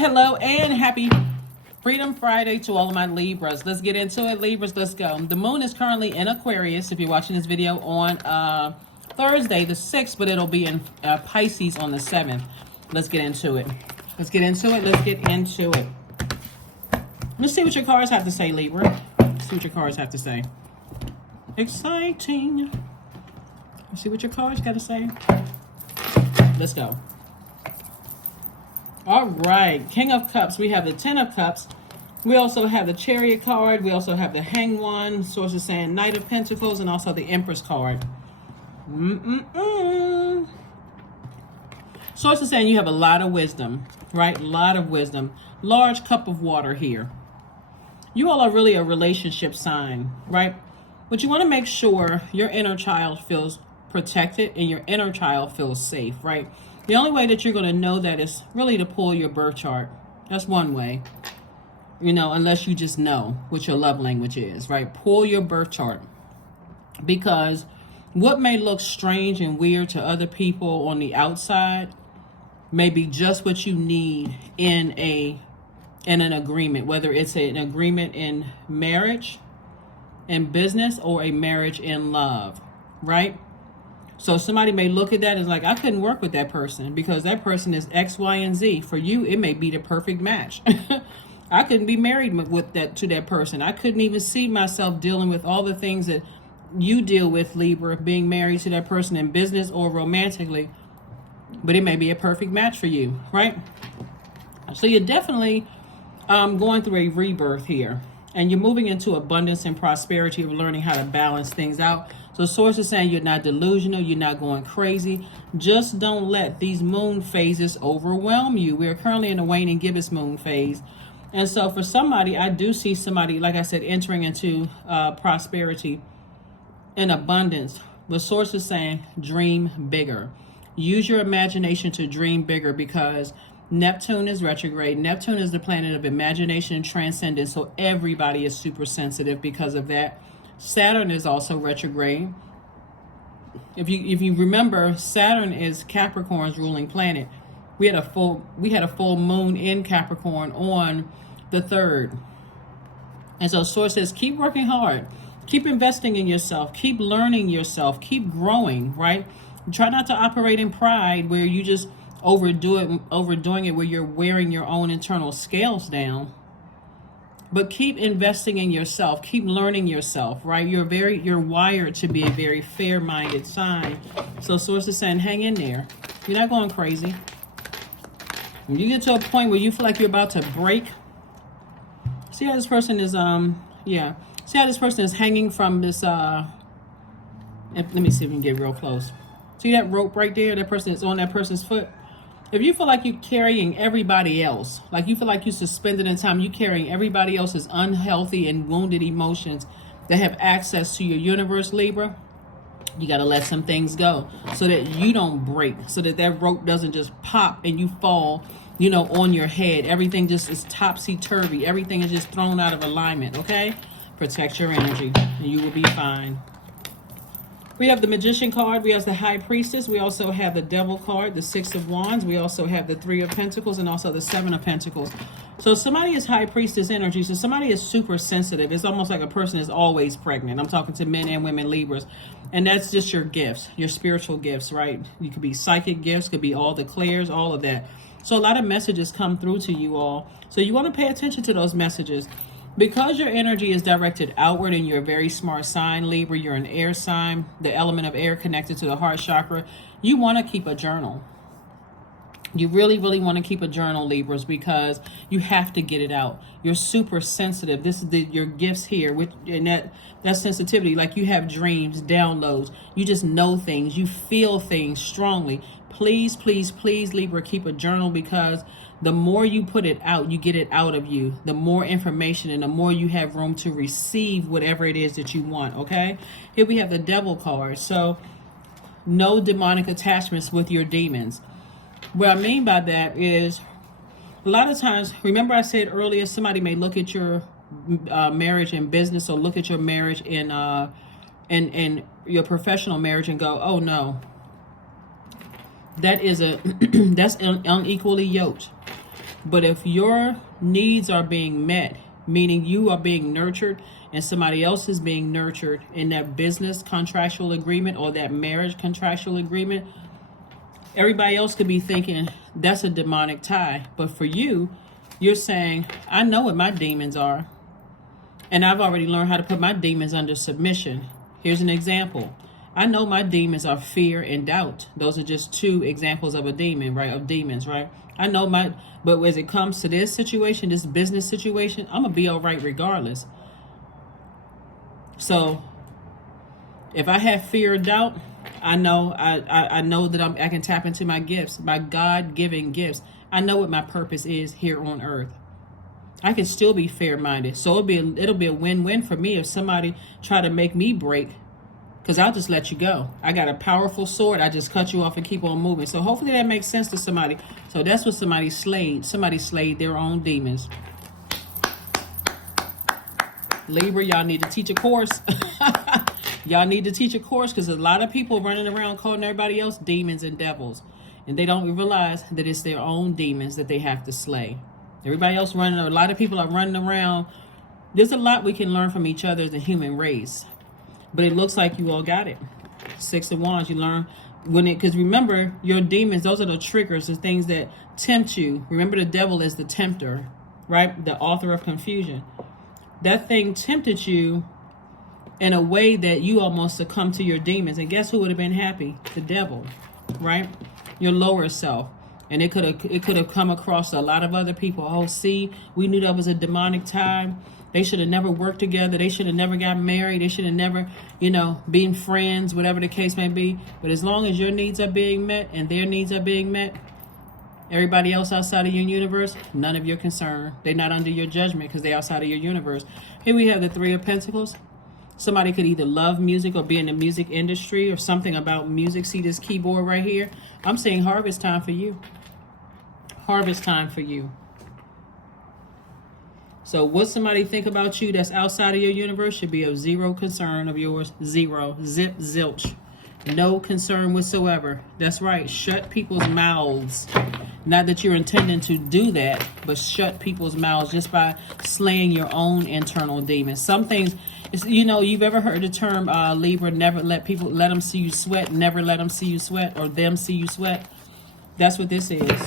Hello, and happy Freedom Friday to all of my Libras. Let's get into it, Libras. Let's go. The moon is currently in Aquarius, if you're watching this video on Thursday the 6th, but it'll be in Pisces on the 7th. Let's get into it. Let's get into it. Let's get into it. Let's see what your cards have to say, Libra. Let's see what your cards have to say. Exciting. Let's see what your cards got to say. Let's go. All right, King of Cups. We have the 10 of Cups. We also have the Chariot card. We also have the Hanged One. Source is saying Knight of Pentacles, and also the Empress card. Source is saying you have a lot of wisdom, right? A lot of wisdom. Large cup of water here. You all are really a relationship sign, right? But you want to make sure your inner child feels protected and your inner child feels safe, right? The only way that you're going to know that is really to pull your birth chart. That's one way, you know, unless you just know what your love language is, right? Pull your birth chart, because what may look strange and weird to other people on the outside may be just what you need in an agreement, whether it's an agreement in marriage, in business, or a marriage in love, right? So somebody may look at that as like, I couldn't work with that person because that person is X, Y, and Z. For you, it may be the perfect match. I couldn't be married to that person. I couldn't even see myself dealing with all the things that you deal with, Libra, being married to that person in business or romantically. But it may be a perfect match for you, right? So you're definitely going through a rebirth here. And you're moving into abundance and prosperity of learning how to balance things out. So source is saying you're not delusional, you're not going crazy. Just don't let these moon phases overwhelm you. We're currently in a waning gibbous moon phase. And so for somebody, I do see somebody, like I said, entering into prosperity and abundance. But source is saying dream bigger. Use your imagination to dream bigger, because Neptune is retrograde. Neptune is the planet of imagination and transcendence. So everybody is super sensitive because of that. Saturn is also retrograde. If you remember, Saturn is Capricorn's ruling planet. We had a full moon in Capricorn on the 3rd. And so source says keep working hard. Keep investing in yourself. Keep learning yourself. Keep growing, right? Try not to operate in pride where you just overdoing it where you're wearing your own internal scales down. But keep investing in yourself. Keep learning yourself, right? You're wired to be a very fair-minded sign. So source is saying, hang in there. You're not going crazy. When you get to a point where you feel like you're about to break, see how this person is, See how this person is hanging from this, let me see if we can get real close. See that rope right there? That person is on that person's foot. If you feel like you're carrying everybody else, like you feel like you're suspended in time, you're carrying everybody else's unhealthy and wounded emotions that have access to your universe, Libra, you got to let some things go so that you don't break, so that that rope doesn't just pop and you fall, you know, on your head. Everything just is topsy-turvy. Everything is just thrown out of alignment, okay? Protect your energy and you will be fine. We have the Magician card. We have the High Priestess. We also have the Devil card, the 6 of Wands. We also have the 3 of Pentacles and also the 7 of Pentacles. So somebody is High Priestess energy. So somebody is super sensitive. It's almost like a person is always pregnant. I'm talking to men and women Libras. And that's just your gifts, your spiritual gifts, right? You could be psychic gifts, could be all the clairs, all of that. So a lot of messages come through to you all. So you want to pay attention to those messages. Because your energy is directed outward and you're a very smart sign, Libra, you're an air sign, the element of air connected to the heart chakra, you want to keep a journal. You really, really want to keep a journal, Libras, because you have to get it out. You're super sensitive. This is your gifts here, and that sensitivity, like you have dreams, downloads. You just know things. You feel things strongly. Please, please, please, Libra, keep a journal, because the more you put it out, you get it out of you. The more information and the more you have room to receive whatever it is that you want, okay? Here we have the Devil card. So no demonic attachments with your demons. What I mean by that is a lot of times, remember I said earlier, somebody may look at your marriage in business or look at your marriage in your professional marriage and go, oh no, that is that's unequally yoked. But if your needs are being met, meaning you are being nurtured and somebody else is being nurtured in that business contractual agreement or that marriage contractual agreement, everybody else could be thinking that's a demonic tie. But for you, you're saying, I know what my demons are. And I've already learned how to put my demons under submission. Here's an example. I know my demons are fear and doubt. Those are just two examples of a demon, right? Of demons, right? I know but as it comes to this situation, this business situation, I'm going to be all right regardless. So if I have fear or doubt, I know I know that I can tap into my gifts, my God-given gifts. I know what my purpose is here on earth. I can still be fair-minded. So it'll be a win-win for me if somebody try to make me break, because I'll just let you go. I got a powerful sword. I just cut you off and keep on moving. So hopefully that makes sense to somebody. So that's what somebody slayed. Somebody slayed their own demons. Libra, y'all need to teach a course. Y'all need to teach a course, because a lot of people running around calling everybody else demons and devils. And they don't realize that it's their own demons that they have to slay. Everybody else a lot of people are running around. There's a lot we can learn from each other as a human race. But it looks like you all got it. 6 of Wands, you learn because remember, your demons, those are the triggers, the things that tempt you. Remember, the devil is the tempter, right? The author of confusion. That thing tempted you in a way that you almost succumbed to your demons. And guess who would have been happy? The devil, right? Your lower self. And it could have come across a lot of other people. Oh, see, we knew that was a demonic tie. They should have never worked together. They should have never got married. They should have never, been friends, whatever the case may be. But as long as your needs are being met and their needs are being met, everybody else outside of your universe, none of your concern. They're not under your judgment because they're outside of your universe. Here we have the 3 of Pentacles. Somebody could either love music or be in the music industry or something about music. See this keyboard right here? I'm saying harvest time for you. Harvest time for you. So what somebody think about you that's outside of your universe should be of zero concern of yours. Zero. Zip, zilch. No concern whatsoever. That's right. Shut people's mouths. Not that you're intending to do that, but shut people's mouths just by slaying your own internal demons. Some things, you've ever heard the term Libra, never let them see you sweat, never let them see you sweat, or them see you sweat. That's what this is.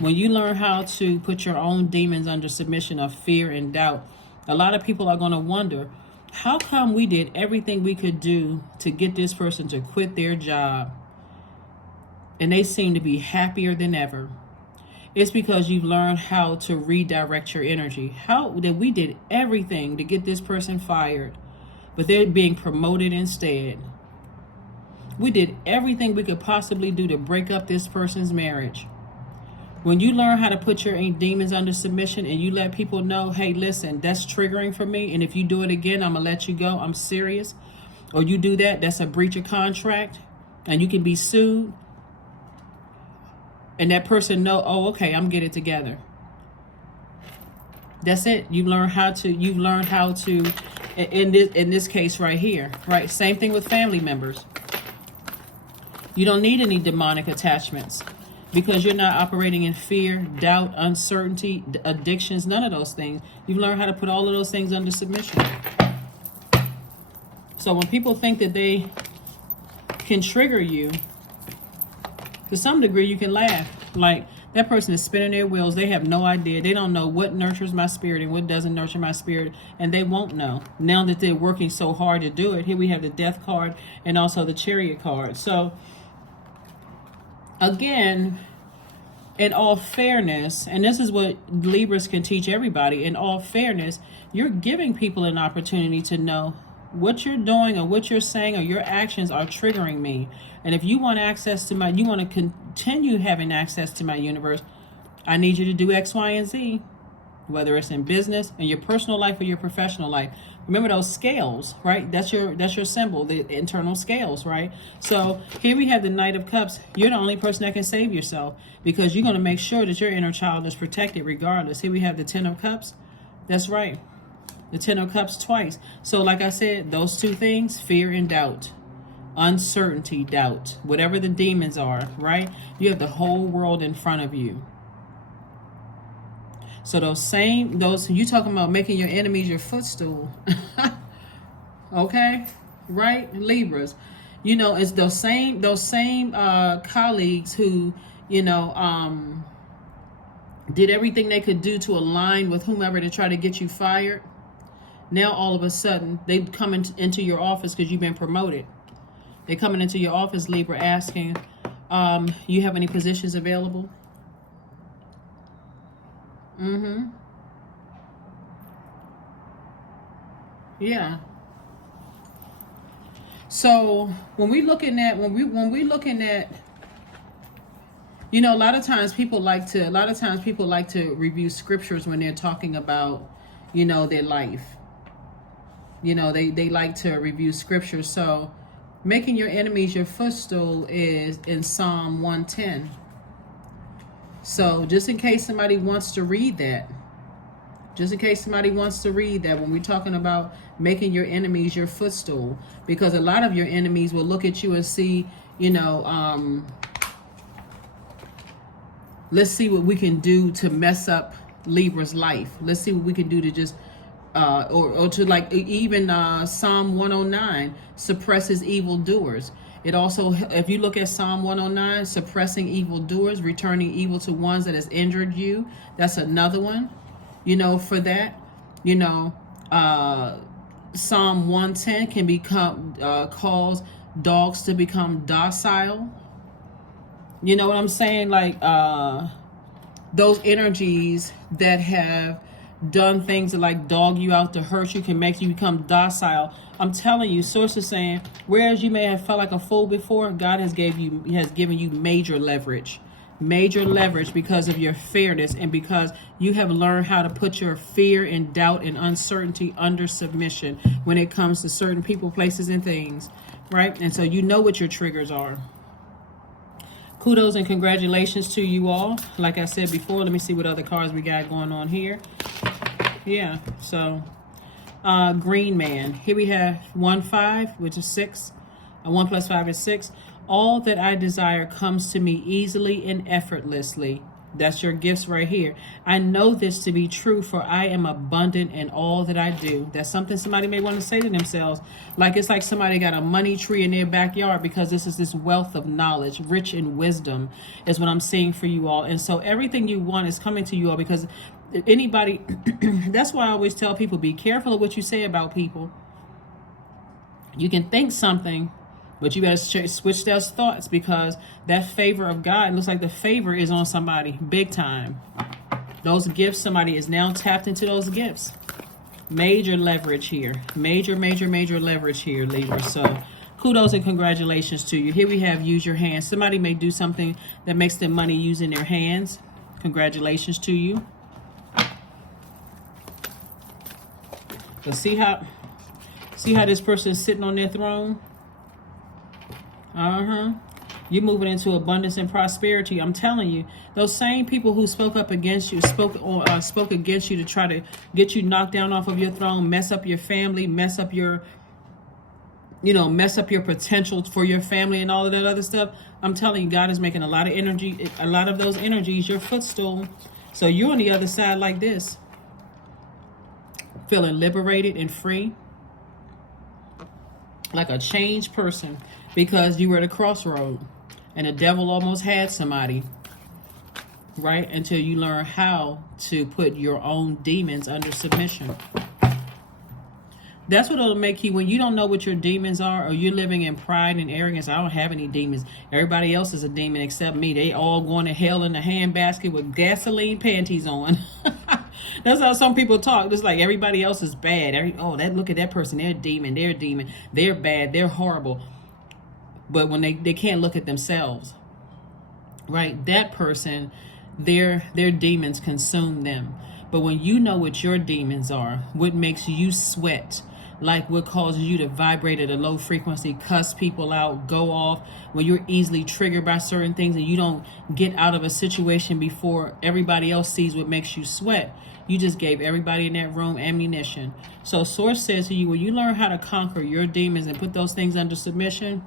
When you learn how to put your own demons under submission of fear and doubt, a lot of people are going to wonder, how come we did everything we could do to get this person to quit their job and they seem to be happier than ever? It's because you've learned how to redirect your energy. How that we did everything to get this person fired, but they're being promoted instead. We did everything we could possibly do to break up this person's marriage. When you learn how to put your demons under submission and you let people know, hey, listen, that's triggering for me. And if you do it again, I'm going to let you go. I'm serious. Or you do that, that's a breach of contract and you can be sued. And that person know, oh, okay, I'm getting it together. That's it. You've learned how to, in this case right here, right? Same thing with family members. You don't need any demonic attachments because you're not operating in fear, doubt, uncertainty, addictions, none of those things. You've learned how to put all of those things under submission. So when people think that they can trigger you, to some degree you can laugh. Like, that person is spinning their wheels. They have no idea. They don't know what nurtures my spirit and what doesn't nurture my spirit. And they won't know now that they're working so hard to do it. Here we have the Death card and also the Chariot card. So again, in all fairness, and this is what Libras can teach everybody, in all fairness, you're giving people an opportunity to know what you're doing or what you're saying or your actions are triggering me. And if you want access to you want to continue having access to my universe, I need you to do X, Y, and Z, whether it's in business, in your personal life, or your professional life. Remember those scales, right? That's your symbol, the internal scales, right? So here we have the Knight of Cups. You're the only person that can save yourself because you're going to make sure that your inner child is protected regardless. Here we have the Ten of Cups. That's right. The Ten of Cups twice. So like I said, those two things, fear and doubt. Uncertainty, doubt. Whatever the demons are, right? You have the whole world in front of you. So those you talking about making your enemies your footstool. Okay, right, Libras. You know, it's those same colleagues who, you know, did everything they could do to align with whomever to try to get you fired. Now all of a sudden they come into your office because you've been promoted. They're coming into your office, Libra, asking, you have any positions available? Yeah. So when we looking at you know, a lot of times people like to review scriptures when they're talking about, you know, their life. You know, they like to review scriptures. So making your enemies your footstool is in Psalm 110. So just in case somebody wants to read that, when we're talking about making your enemies your footstool, because a lot of your enemies will look at you and see, you know, let's see what we can do to mess up Libra's life. Let's see what we can do to just or to, like, even Psalm 109 suppresses evildoers. It also, if you look at Psalm 109, suppressing evildoers, returning evil to ones that has injured you, that's another one, you know, for that. You know, Psalm 110 can become, cause dogs to become docile. You know what I'm saying? Like, those energies that have done things that like dog you out to hurt you can make you become docile. I'm telling you, sources saying, whereas you may have felt like a fool before, God has given you major leverage because of your fairness, and because you have learned how to put your fear and doubt and uncertainty under submission when it comes to certain people, places, and things, right? And so you know what your triggers are. Kudos and congratulations to you all. Like I said before, let me see what other cards we got going on here. Yeah, so Green Man. Here we have 1-5, which is 6. 1 + 5 is 6. All that I desire comes to me easily and effortlessly. That's your gifts right here. I know this to be true, for I am abundant in all that I do. That's something somebody may want to say to themselves. Like, it's like somebody got a money tree in their backyard, because this is this wealth of knowledge, rich in wisdom, is what I'm seeing for you all. And so everything you want is coming to you all, because anybody, that's why I always tell people, be careful of what you say about people. You can think something, but you better switch those thoughts, because that favor of God, looks like the favor is on somebody big time. Those gifts, somebody is now tapped into those gifts. Major leverage here. Major leverage here, Libra. So kudos and congratulations to you. Here we have use your hands. Somebody may do something that makes them money using their hands. Congratulations to you. So see how this person is sitting on their throne? You're moving into abundance and prosperity. I'm telling you, those same people who spoke up against you, spoke against you to try to get you knocked down off of your throne, mess up your family, mess up your potential for your family and all of that other stuff. I'm telling you, God is making a lot of those energies your footstool. So you're on the other side like this, feeling liberated and free, like a changed person, because you were at a crossroad and the devil almost had somebody, right? Until you learn how to put your own demons under submission. That's what it'll make you, when you don't know what your demons are, or you're living in pride and arrogance. I don't have any demons. Everybody else is a demon except me. They all going to hell in a handbasket with gasoline panties on. That's how some people talk. It's like everybody else is bad. Look at that person. They're a demon. They're a demon. They're bad. They're horrible. But when they can't look at themselves, right? That person, their demons consume them. But when you know what your demons are, what makes you sweat, like what causes you to vibrate at a low frequency, cuss people out, go off, when you're easily triggered by certain things and you don't get out of a situation before everybody else sees what makes you sweat, you just gave everybody in that room ammunition. So Source says to you, when you learn how to conquer your demons and put those things under submission,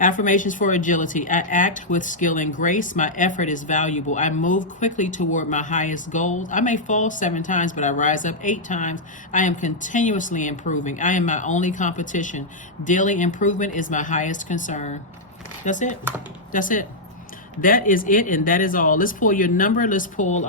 Affirmations for agility. I act with skill and grace. My effort is valuable. I move quickly toward my highest goals. I may fall 7 times, but I rise up 8 times. I am continuously improving. I am my only competition. Daily improvement is my highest concern. That's it. That's it. That is it, and that is all. Let's pull your number. Let's pull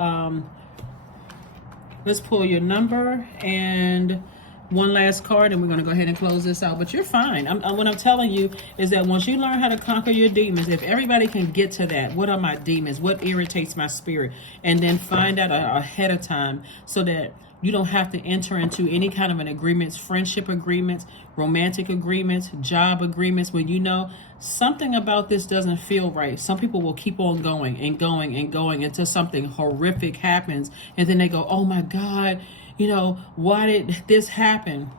your number and one last card, and we're going to go ahead and close this out. But you're fine. What I'm telling you is that once you learn how to conquer your demons, if everybody can get to that, what are my demons? What irritates my spirit? And then find out ahead of time so that you don't have to enter into any kind of an agreements, friendship agreements, romantic agreements, job agreements, when you know something about this doesn't feel right. Some people will keep on going and going and going until something horrific happens. And then they go, oh my God, you know, why did this happen?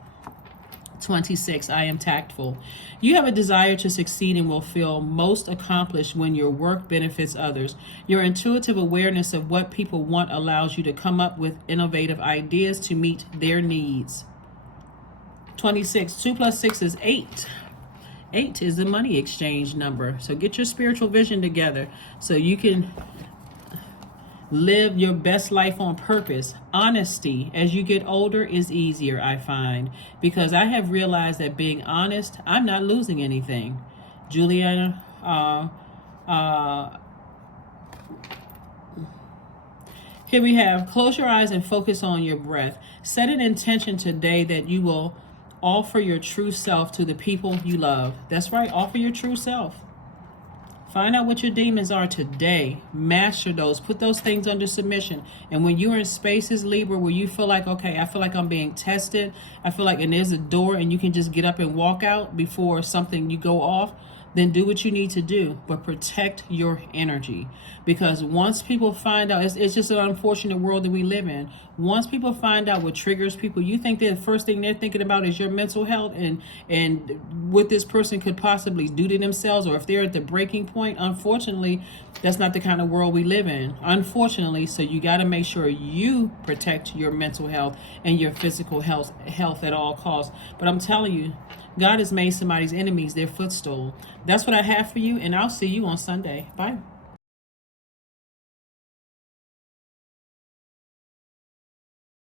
26, I am tactful. You have a desire to succeed and will feel most accomplished when your work benefits others. Your intuitive awareness of what people want allows you to come up with innovative ideas to meet their needs. 26, 2 plus 6 is 8. 8 is the money exchange number. So get your spiritual vision together so you can live your best life on purpose. Honesty as you get older is easier, I find, because I have realized that being honest, I'm not losing anything. Juliana, here we have, close your eyes and focus on your breath. Set an intention today that you will offer your true self to the people you love. That's right, offer your true self. Find out what your demons are today. Master those. Put those things under submission. And when you're in spaces, Libra, where you feel like, okay, I feel like I'm being tested. I feel like, and there's a door and you can just get up and walk out before something you go off, then do what you need to do. But protect your energy. Because once people find out, it's just an unfortunate world that we live in. Once people find out what triggers people, you think that the first thing they're thinking about is your mental health and what this person could possibly do to themselves, or if they're at the breaking point. Unfortunately, that's not the kind of world we live in. Unfortunately, so you got to make sure you protect your mental health and your physical health at all costs. But I'm telling you, God has made somebody's enemies their footstool. That's what I have for you, and I'll see you on Sunday. Bye.